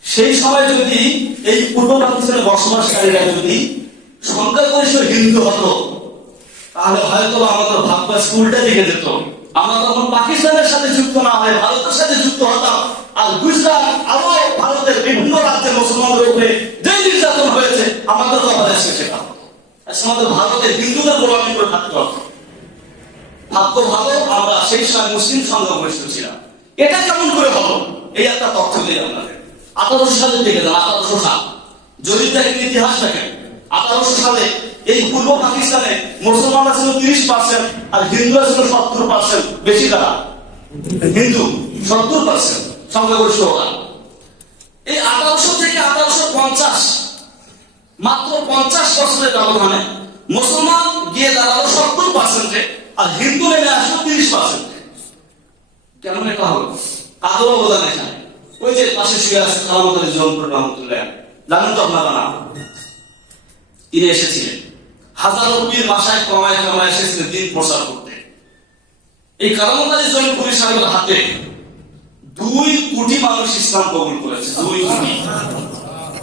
সেই সময় যদি এই পূর্ব পাকিস্তানে বসবাসকারীরা যদি সংখ্যাগরিষ্ঠ হিন্দু হতো, তাহলে হয়তো আমাদের ভাবনা স্কুলটা দিকে যেত। আমরা তখন পাকিস্তানের সাথে যুক্ত না হয়ে ভারতের সাথে যুক্ত হতাম। আর গুজরাট আরো ভারতের বিভিন্ন রাজ্যের মুসলমানদের উপরে যে নির্যাতন হয়েছে, আমাদের তো দেশে সেটা হতো। আমাদের ভারতের হিন্দুদের গোলামি করে থাকতে হতো। ভাগ্য ভালো আমরা সেই সময় মুসলিম সংখ্যাগরিষ্ঠ ছিলাম। এটা কেমন করে হলো? এই একটা তথ্য দিই আপনাদের। 1800 সালের দিকে যান, 1800 সাল জরিপ দেখেন, ইতিহাস দেখেন। 1800 সালে এই পূর্ব পাকিস্তানে মুসলমানরা ছিল 30% আর হিন্দুরা ছিল 70%। বেশি কারা? হিন্দু 70% সংখ্যাগরিষ্ঠ ওরা। এই 1800 থেকে 1850 মাত্র 50 বছরের ব্যবধানে মুসলমান গিয়ে দাঁড়ালো 70%, আর হিন্দু নেমে আসলো 30%। কেন এটা হলো? কাদের অবদান এখানে? ওই যে পাশে শুয়ে আছে খালামত আলী জৌনপুর রহমতুল্লাহ, জানেন তো আপনারা না? তিনি এসেছিলেন হাজারো পীর মাসায় কমায় কমায় এসেছিলেন দিন প্রচার করতে। এই খালামত আলী জৌনপুর সাহেবের হাতে 2 কোটি মানুষ ইসলাম কবুল করেছে। 2 কোটি।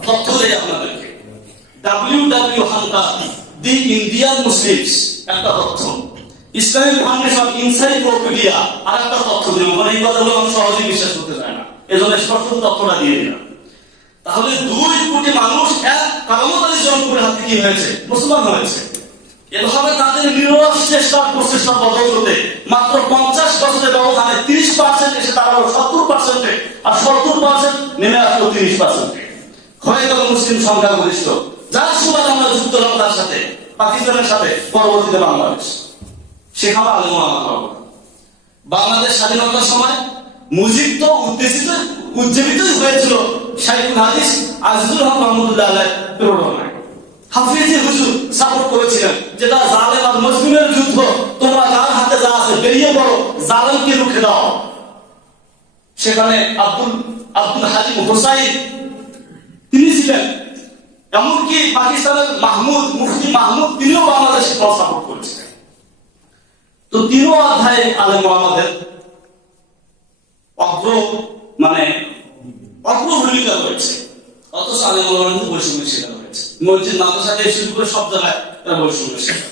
তথ্য দেই আপনাদেরকে, WW hanta the Indian Muslims একটা তথ্য, ইসলামিক ফাউন্ডেশন ইনসাইক্লোপিডিয়া আর একটা তথ্য দিলাম, মানে এই কথাগুলো আমি সহজেই বিশ্বাস করতে চাই না, এজন্য স্পষ্ট তথ্যটা দিয়ে দিলাম। তাহলে 2 কোটি মানুষ এক কালামত আলী জৌনপুরের হাতে কি হয়েছে? মুসলমান হয়েছে। এভাবে তাদের নিরলস চেষ্টার প্রচেষ্টার বদৌলতে মাত্র 50 বছরের ব্যবধানে 30% এসে দাঁড়ালো 70%, আর 70% নেমে আসলো 30%। হয়ে গেল মুসলিম সংখ্যাগরিষ্ঠ, যার সুবাদে আমরা যুক্ত হলাম তার সাথে, পাকিস্তানের সাথে, পরবর্তীতে বাংলাদেশ। সেখানে আলেম ওলামা হবো। বাংলাদেশ স্বাধীনতার সময় মুজিব তো উজ্জীবিতই হয়েছিল শাইখুল হাদিস আজিজুল হক মাহমুদুল্লাহ আলাইহির প্রেরণায়। হাফিজি হুজুর সাপোর্ট করেছিলেন যে তা জালেম আর মজলুমের যুদ্ধ, তোমরা যার হাতে যা আছে বেরিয়ে পড়ো, জালেমকে রুখে দাও। সেখানে আব্দুল হালিম হোসাইন তিনি ছিলেন, এমনকি পাকিস্তানের মুফতি মাহমুদ তিনিও বাংলাদেশে সাপোর্ট করেছিলেন। তো 3 অধ্যায়ে আলেম ওলামাদের অগ্র ভূমিকা রয়েছে, অথচ আলেম ওলামাদের বৈষম্য শিকার হয়েছে। মসজিদ মাদ্রাসা থেকে শুরু করে সব জায়গায় তারা বৈষম্য শিকার।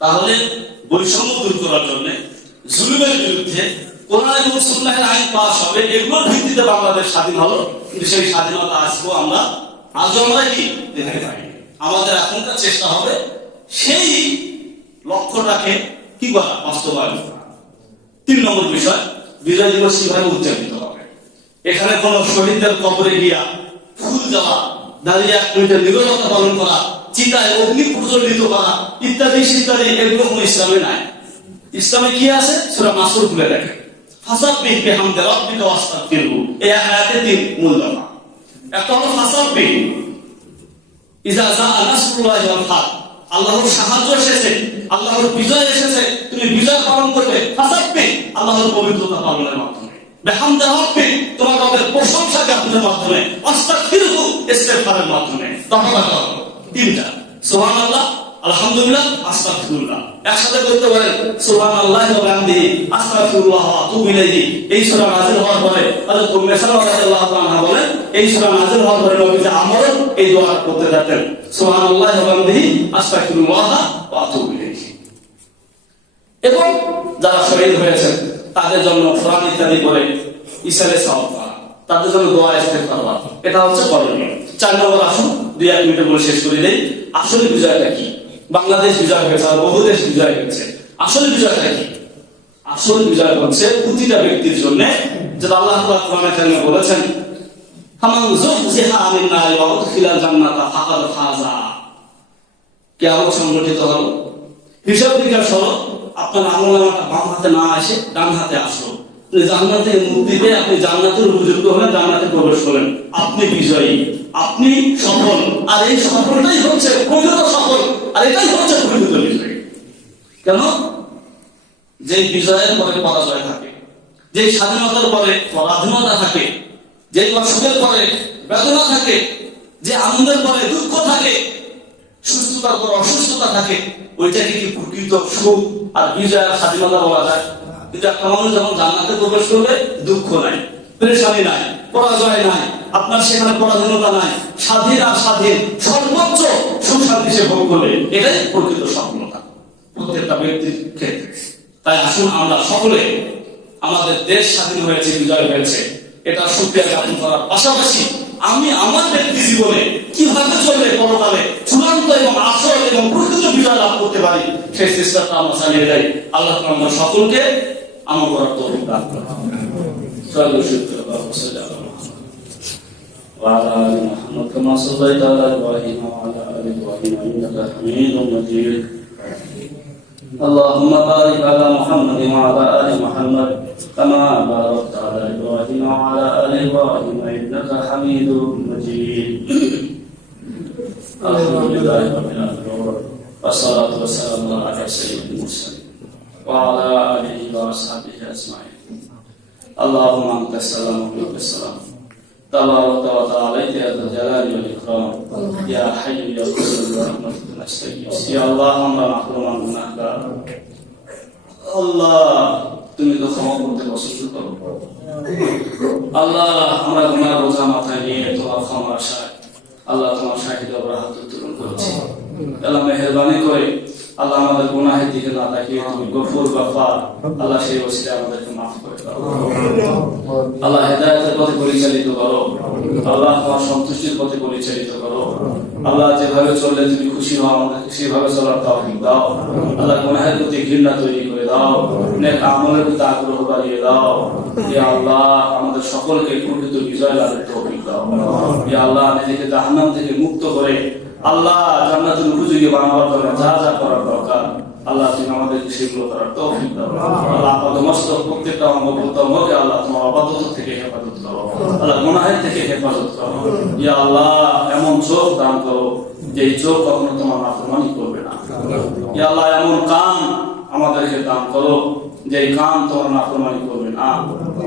তাহলে বৈষম্য দূর করার জন্য জুলুমের বিরুদ্ধে কোরআন এবং সুন্নাহের আইন পাস হবে, এগুলোর ভিত্তিতে বাংলাদেশ স্বাধীন হলো। কিন্তু সেই স্বাধীনতা আজও আমরা কি দেখতে পাই। আমাদের এখনকার চেষ্টা হবে সেই লক্ষ্যটাকে কি করা, বাস্তবায়ন করা। 3 নম্বর বিষয়, বিজয় দিবস কিভাবে উদযাপিত হবে। এখানে কোন শহীদদের কবরে গিয়া ফুল দেওয়া, দাঁড়িয়ে 1 মিনিটের নীরবতা পালন করা, চিতায় অগ্নি প্রজ্বলিত করা ইত্যাদি ইত্যাদি, এগুলো কোন ইসলামে নাই। ইসলামে কি আছে? সূরা মাসুর খুলে দেখে, ফাসাব্বিহ বিহামদি রাব্বিকা ওয়াস্তাগফিরহু। এই আয়াতে 3 মূল কথা। একটা হলো ফাসাব্বিহ, ইজা জাআ নাসরুল্লাহি ওয়াল ফাত, আল্লাহর সাহায্য এসেছে, আল্লাহর বিজয় এসেছে, তুমি বিজয় পালন করবে। ফাসাব্বিহ, আল্লাহর পবিত্রতা পালনের মাধ্যমে। বিহামদি রাব্বিক, তোমার রবের প্রশংসা জ্ঞাপনের মাধ্যমে। ওয়াস্তাগফিরহু, ইস্তিগফারের মাধ্যমে। তওবা করো। 3টা, সুবহানাল্লাহ, আলহামদুলিল্লাহ, আস্তাগফিরুল্লাহ। একসাথে করতে পারেন সুবহানাল্লাহি ওয়া বিহামদিহি, আস্তাগফিরুল্লাহ ওয়া আতুবু ইলাইহি। এই সূরা নাযিল হওয়ার পরে হযরত উম্মে সালামা রাদিয়াল্লাহু তাআলা বলেন, এই সূরা নাযিল হওয়ার পরে নবীজি আমর এই দোয়া করতে যেতেন, সুবহানাল্লাহি ওয়া বিহামদিহি, আস্তাগফিরুল্লাহ ওয়া আতুবু ইলাইহি। এবং যারা শহীদ হয়েছেন তাদের জন্য কোরআন ইত্যাদি করে ইসলামের সওয়াব করা, তাদের জন্য দোয়া ইস্তেগফার করা, এটা হচ্ছে করণীয়। 4 নম্বর আসুন 2-1 মিনিটে বলে শেষ করে দেই। আসলে বিজয়টা কি? বাংলাদেশ বিজয় হয়েছে, আর বহু দেশ বিজয় হয়েছে। আসলে বিজয়টা কি? আসল বিজয় হচ্ছে প্রতিটা ব্যক্তির জন্য, যেটা আল্লাহ তাআলা কোরআনে কারিমে বলেছেন, ফামান যুহজিহা আনিন নারি ওয়া উদখিলাল জান্নাতা ফাকাদ ফাযা। কিয়ামত সংঘটিত হলো, হিসাব নিকাশ হলো, আপনার আমলনামাটা বাম হাতে না আসে ডান হাতে আসলো, জান্নাতে মুক্তি পেয়ে আপনি জান্নাতের উপযুক্ত হলেন, জান্নাতে প্রবেশ করলেন, আপনি বিজয়ী, আপনি সফল। আর এই সফলটাই হচ্ছে প্রকৃত সফল, আর এটাই হচ্ছে প্রকৃত বিজয়। কেন? যে বিজয়ের পরে পরাজয় থাকে, যে স্বাধীনতার পরে পরাধীনতা থাকে, যে সুখের পরে বেদনা থাকে, যে আনন্দের পরে দুঃখ থাকে, সুস্থতার পরে অসুস্থতা থাকে, ওইটাকে কি প্রকৃত সুখ আর বিজয় আর স্বাধীনতা বলা যায়? কিন্তু একটা মানুষ যখন জান্নাতে প্রবেশ করবে, দুঃখ নাই, পেরেশানি নাই, পরাজয় নাই, আপনার সেখানে পরাধীনতা নাই, স্বাধীন আর স্বাধীন সর্বোচ্চ সুখ শান্তি সে ভোগ করবে, এটাই প্রকৃত সফলতা প্রত্যেকটা ব্যক্তির ক্ষেত্রে। তাই আসুন আমরা সকলে, আমাদের দেশ স্বাধীন হয়েছে, বিজয় হয়েছে, এটা শুকরিয়া জ্ঞাপন করার পাশাপাশি আমি আমার ব্যক্তি জীবনে কিভাবে চললে পরকালে চূড়ান্ত এবং আসল এবং প্রকৃত বিজয় লাভ করতে পারি, সেই চেষ্টাটা আমরা চালিয়ে যাই। আল্লাহ তাআলা আমাদের সকলকে আমল করার তৌফিক দান করুন। وعلى آل محمد كما صليت على إبراهيم وعلى آل إبراهيم إنك حميد مجيد اللهم بارك على محمد وعلى آل محمد كما باركت على إبراهيم وعلى آل إبراهيم إنك حميد مجيد. الحمد لله رب العالمين والصلاة والسلام على سيد المرسلين وعلى آله وأصحابه أجمعين. اللهم أنت السلام ومنك السلام تبارك وتعالى يا ذا الجلال والإكرام يا حي يا قيوم برحمتك نستغيث يا الله আমরা মাহরুমান গুনাহগার আল্লাহ তুমি তো ক্ষমা করতে পছন্দ করো আল্লাহ আমরা গুনাহ বোঝা মাথায় নিয়ে তোমার ক্ষমার আশায় আল্লাহ তোমার শাহিদে আমরা হাত উত্তোলন করছি আল্লাহ মেহেরবানি করে আল্লাহ আমাদের গুনাহের দিকে না তাকিয়ে তুমি গফুর গফার আল্লাহ সেই ওসিলে আমাদেরকে মাফ করে দাও আল্লাহ হেদায়েতের পথে পরিচালিত করো আল্লাহ তোমার সন্তুষ্টির পথে পরিচালিত করো আল্লাহ যেভাবে চললে তুমি খুশি হও আমাদেরকে সেভাবে চলার তৌফিক দাও আল্লাহ গুনাহের প্রতি ঘৃণা তৈরি করে দাও নেক আমলের প্রতি আগ্রহ বাড়িয়ে দাও ইয়া আল্লাহ আমাদের সকলকে প্রকৃত বিজয় লাভের তৌফিক দাও ইয়া আল্লাহ নিজেকে জাহান্নাম থেকে মুক্ত করে আল্লাহ জান্নাতুল উপযোগী বানাবার জন্য যা যা করার দরকার আল্লাহ তুমি আমাদেরকে সেগুলো করার তৌফিক দাও আল্লাহ সমস্ত প্রত্যেকটা অঙ্গকে আল্লাহ তোমার অবাধ্যতা থেকে হেফাজত করো আল্লাহ গুনাহের থেকে হেফাজত করো ইয়া আল্লাহ এমন চোখ দান করো যে চোখ কখনো তোমার নাফরমানি করবে না ইয়া আল্লাহ এমন কান আমাদেরকে দান করো যে কান তোমার নাফরমানি করবে না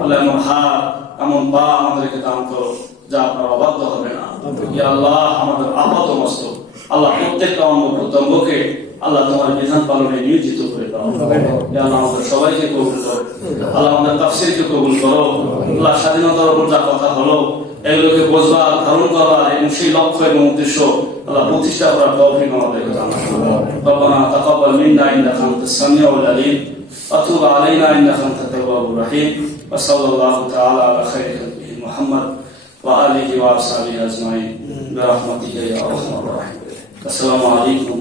আল্লাহ এমন হাত এমন পা আমাদেরকে দান করো যা আপনার অবাধ্য হবে না ইয়া আল্লাহ আমাদের আপাত মস্তক আল্লাহ প্রত্যেকটা অঙ্গ প্রত্যঙ্গকে আল্লাহ তোমার বিধান পালনে নিয়োজিত করে দাও ইয়া আল্লাহ আমাদের সবাইকে কবুল করো আল্লাহ আমাদের তাফসীরকে কবুল করো আল্লাহ স্বাধীনতার উপর যা কথা হলো এগুলোকে বোঝবার ধারণ করার এবং সেই লক্ষ্য এবং উদ্দেশ্য আল্লাহ প্রতিষ্ঠা করার তৌফিক আমাদেরকে দান করো রব্বানা তাকাব্বাল মিন্না ইন্নাকা আনতাস সামিউল আলিম ওয়া তুব আলাইনা ইন্নাকা আনতাত তাওয়াবুর রহিম ওয়া সাল্লাল্লাহু তাআলা আলা খাইরি খালকিহি মুহাম্মদ وآله وأصحابه أجمعين برحمتك يا أرحم الراحمين. السلام عليكم.